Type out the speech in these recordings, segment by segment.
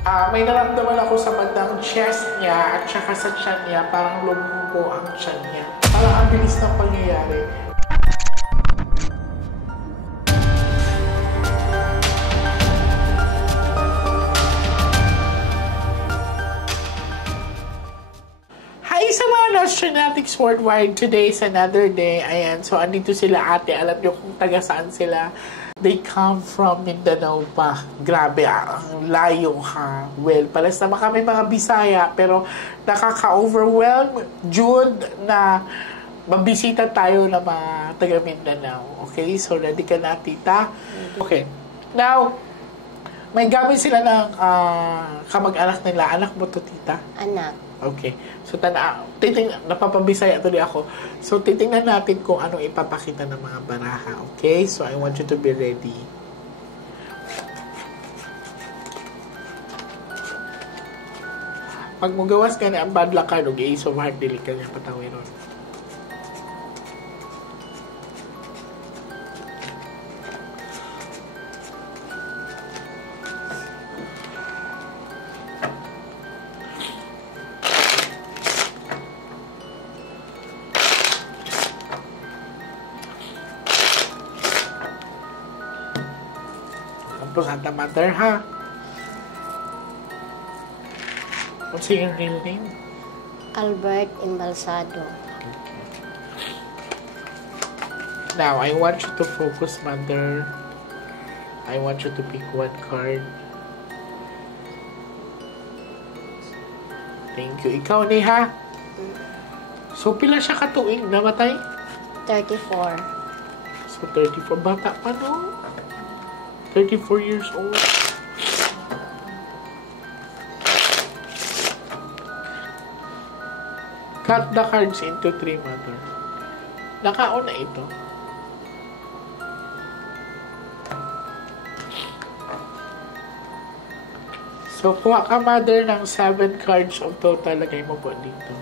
May naramdaman ako sa bandang chest niya at saka sa tiyan niya, parang lumbo ang tiyan niya. Parang ang bilis ng pangyayari. Hi sa mga Nostranatics Worldwide! Today is another day. Ayan, so andito sila ate. Alam niyo kung taga saan sila. They come from Mindanao pa. Grabe, ang layo ha. Well, palas naman kami mga Bisaya, pero nakaka-overwhelm, Jude, na mabisita tayo na mga taga Mindanao. Okay, so ready ka na, tita? Okay. Now, may gamit sila ng kamag-anak nila. Anak mo to, tita? Anak. Okay. So, napapabisaya tuloy ako. So, titingnan natin kung anong ipapakita ng mga baraha. Okay? So, I want you to be ready. Pag mo gawas ka na ang bad luck card, okay? So, hard dili ka niya patawin ron. Tapos, Santa Mother, ha? What's your real name? Albert Embalsado. Now, I want you to focus, Mother. I want you to pick one card. Thank you. Ikaw, Neha? So, pila siya katuig namatay? 34. So, 34. Bata pa, no? 34 years old. Cut the cards into 3, Mother. Nakauna ito. So, kuha ka, Mother, ng 7 cards of total. Lagay mo po dito.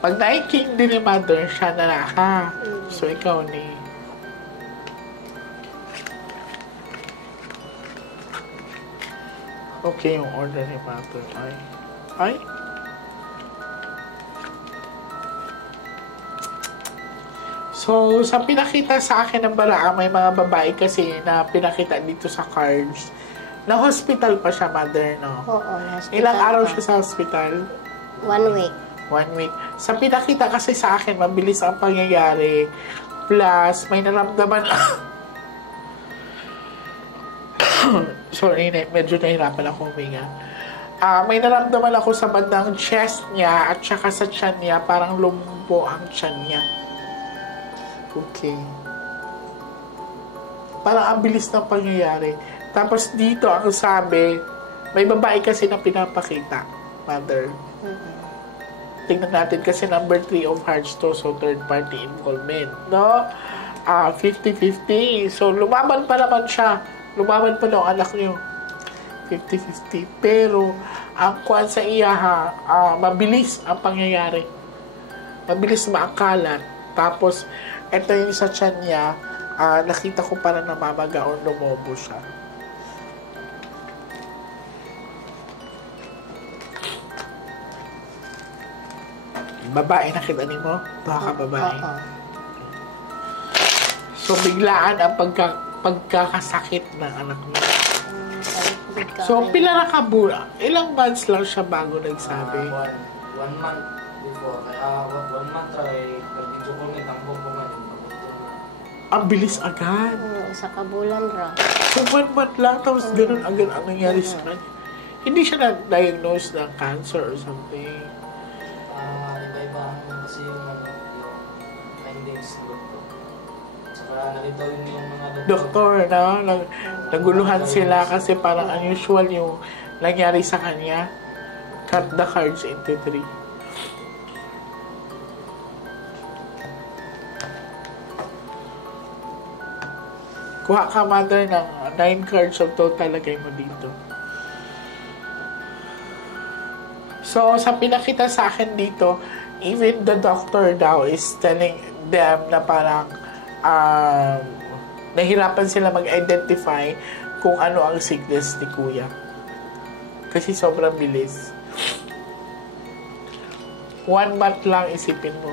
Pag na-king din ni Mother, siya na lang, ha? So, ikaw ni... Okay, yung order ni Mother. Ay? So, sa pinakita sa akin ng balaa, may mga babae kasi na pinakita dito sa cards. Na-hospital pa siya, Mother, no? Oo, hospital. Ilang araw pa. siya sa hospital? 1 week. 1 week. Sa pinakita kasi sa akin, mabilis ang pangyayari. Plus, may naramdaman... Sorry, medyo nahirapan ako huminga. May naramdaman ako sa bandang chest niya at saka sa tiyan niya, parang lumbo ang tiyan niya. Okay. Parang ang bilis ng pangyayari. Tapos dito, ang sabi, may babae kasi na pinapakita, Mother. Tingnan natin kasi number 3 of hearts to, so third party involvement, no? 50-50. So, lumaban pa naman siya. Lumaban pa daw anak niyo. 50-50. Pero, ang kuwan sa iya, mabilis ang pangyayari. Mabilis maakalat. Tapos, ito yung sa tiyan niya, nakita ko parang namamaga o lumobo siya. Babae, nakita niyo mo? Baka babae. So, biglaan ang pagkakasakit ng anak mo. So, pila na kabula? Ilang months lang siya bago nagsabi? 1 month before. Kaya 1 month ay nag-video ko may tambong ko man. Ang bilis agad. Sa kabulan ra. So, 1 month lang, tapos ganun agad ang nangyari sa kanya. Hindi siya na-diagnose ng cancer or something. Iba-iba kasi yung findings ng doktor. Saka nalito yung mga doktor, no? Naguluhan sila kasi parang unusual yung nangyari sa kanya. Cut the cards into 3. Kuha ka, mother, ng 9 cards of total, lagay mo dito. So, sa pinakita sa akin dito, even the doctor daw is telling them na parang nahirapan sila mag-identify kung ano ang sickness ni kuya. Kasi sobrang bilis. 1 month lang, isipin mo.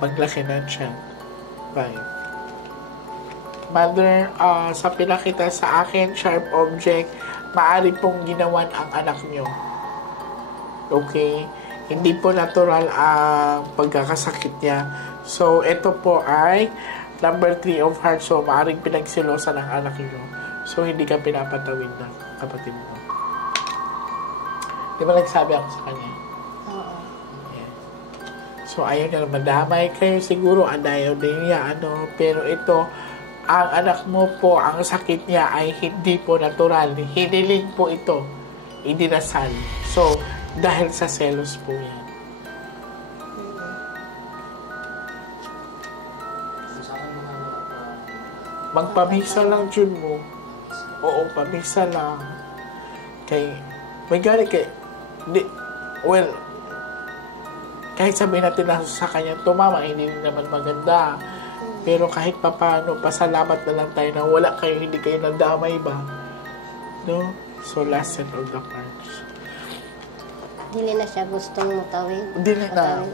Paglaki ng tiyan. 5. Mother, sa pinakita sa akin, sharp object, maaari pong ginawan ang anak nyo. Okay? Hindi po natural ang pagkakasakit niya. So, ito po ay number 3 of hearts. So, maaaring pinagsilosa ng anak nyo. So, hindi ka pinapatawid ng kapatid mo. Di ba nagsabi ako sa kanya? Oo. So, ayaw na madamay kayo siguro, adayaw din niya, pero ito, ang anak mo po, ang sakit niya ay hindi po natural. Hiniling po ito. Idinasal. So, dahil sa selos po yan. Magpamisa lang dyan mo. Oo, pamisa lang. May galing kahit sabihin natin na sa kanya tumama, hindi naman maganda. Pero kahit papano, pasalamat na lang tayo na wala kayo, hindi kayo nadamay ba? No? So, last set of the cards. Dili na siya gustong mutawid. Hindi na.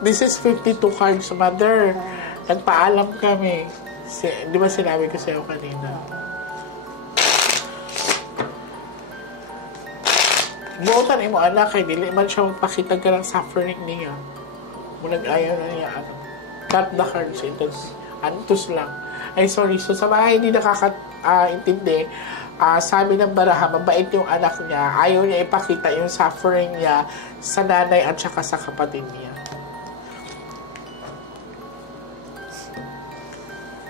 This is 52 cards, mother. Nagpaalam kami. Di ba sinabi ko sa'yo kanina? Buotan mo anak, kay dili man siya magpakita ka ng suffering niya. Kung nag-ayaw na niya, cut the cards into antos lang. Ay, sorry. So, sa bahay hindi nakakaintindi, sabi ng baraha, mabait yung anak niya. Ayaw niya ipakita yung suffering niya sa nanay at saka sa kapatid niya.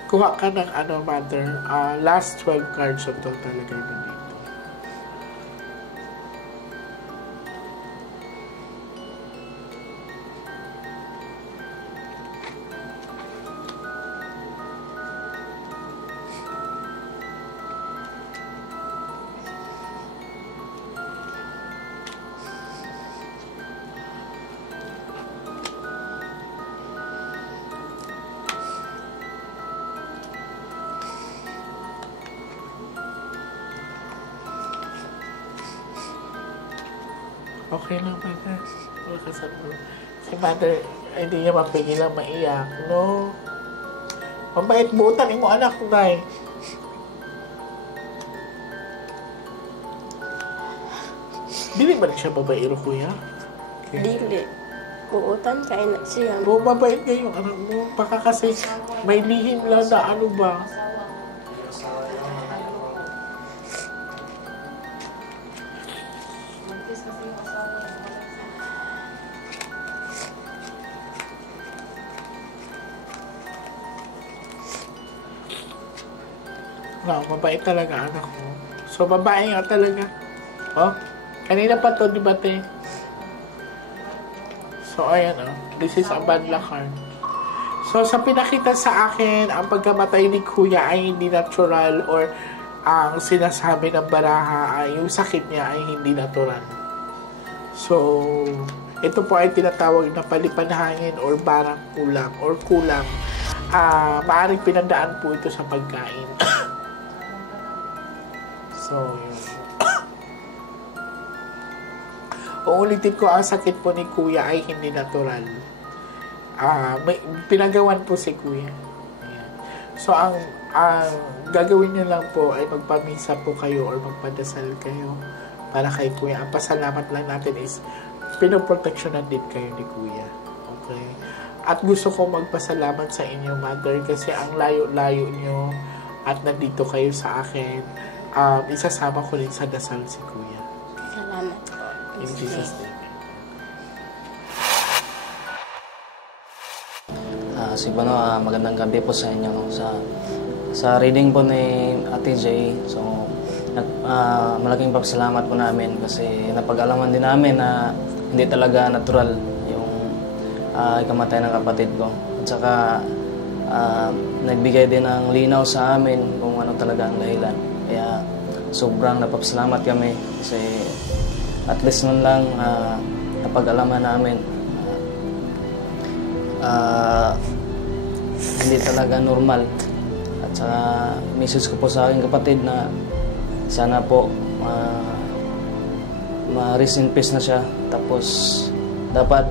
Kuha ka ng mother. Last 12 cards of total lagay mo dito. Okay lang, mother. Si mother, hindi niya mapigilang maiyak, no? Mabait butan mo anak ko, day. Dili ba siya babaero, kuya? Okay. Dili. Uutan kay na siya. Oo, mabait ngayon anak mo. Baka kasi may lihim lang na ba? No, mabait talaga anak mo. So, babae nga talaga. Oh, kanina pa to, di ba, te? So, ayan, this is a bad luck card. So, sa pinakita sa akin, ang pagkamatay ni kuya ay hindi natural or ang sinasabi ng baraha ay yung sakit niya ay hindi natural. So, ito po ay tinatawag na palipanhangin or barang kulang or kulang. Maaring pinandaan po ito sa pagkain. So, Uulitin ko, ang sakit po ni Kuya ay hindi natural. May pinagawan po si Kuya. Ayan. So, ang gagawin niyo lang po ay magpamisa po kayo or magpadasal kayo para kay Kuya. Ang pasalamat lang natin is pinoproteksyonan din kayo ni Kuya. Okay? At gusto ko magpasalamat sa inyo, Mother, kasi ang layo-layo nyo at nandito kayo sa akin. Isasama ko rin sa dasal si Kuya. Salamat po. In Jesus' name. Siguro magandang gabi po sa inyo. Sa reading po ni Ate Jay, so malaking pagsalamat po namin kasi napag-alaman din namin na hindi talaga natural yung ikamatay ng kapatid ko. At saka nagbigay din ng linaw sa amin kung ano talaga ang dahilan. Kaya sobrang napapasalamat kami kasi at least nun lang napag-alaman namin hindi talaga normal. At saka message ko po sa aking kapatid na sana po ma-rest in peace na siya. Tapos dapat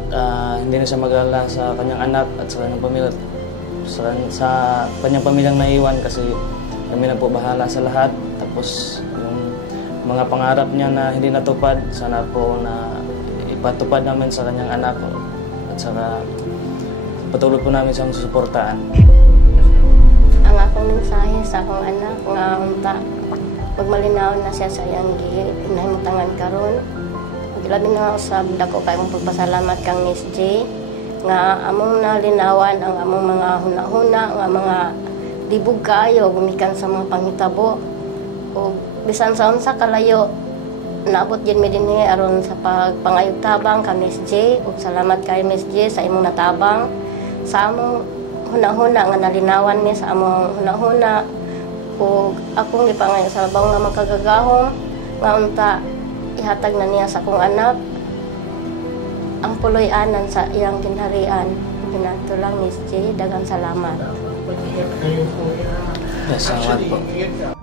hindi na siya mag-alala sa kanyang anak at sa kanyang pamilya. Sa kanyang pamilyang naiwan kasi kami na po bahala sa lahat. Tapos yung mga pangarap niya na hindi natupad, sana po na ipatupad namin sa kanyang anak. At saka patuloy po namin siyang susuportaan. Ang akong mensahe sa akong anak nga unta pagmalinaw na siya sa iyang nahimutangan karon. Labi na usab dako kay mong pagpasalamat kang Miss J nga among nalinawan ang among mga hunahuna nga mga libog kaayo gumikan sa mga panghitabo o bisan sa unsa kalayo naabot gid mi dinhi aron sa pagpangayog tabang ka Miss J ug salamat kay Miss J sa imong natabang sa among hunahuna nga nalinawan mi sa among hunahuna ug akong gipangayo sa labaw nga makagagahom nga unta ihatag na niya sa akong anak ang puloy-anan sa iyang kinharian. Ginato lang Miss J, daghang salamat. Mag-ingat kayo, Kuya. Yes, salamat po. Actually,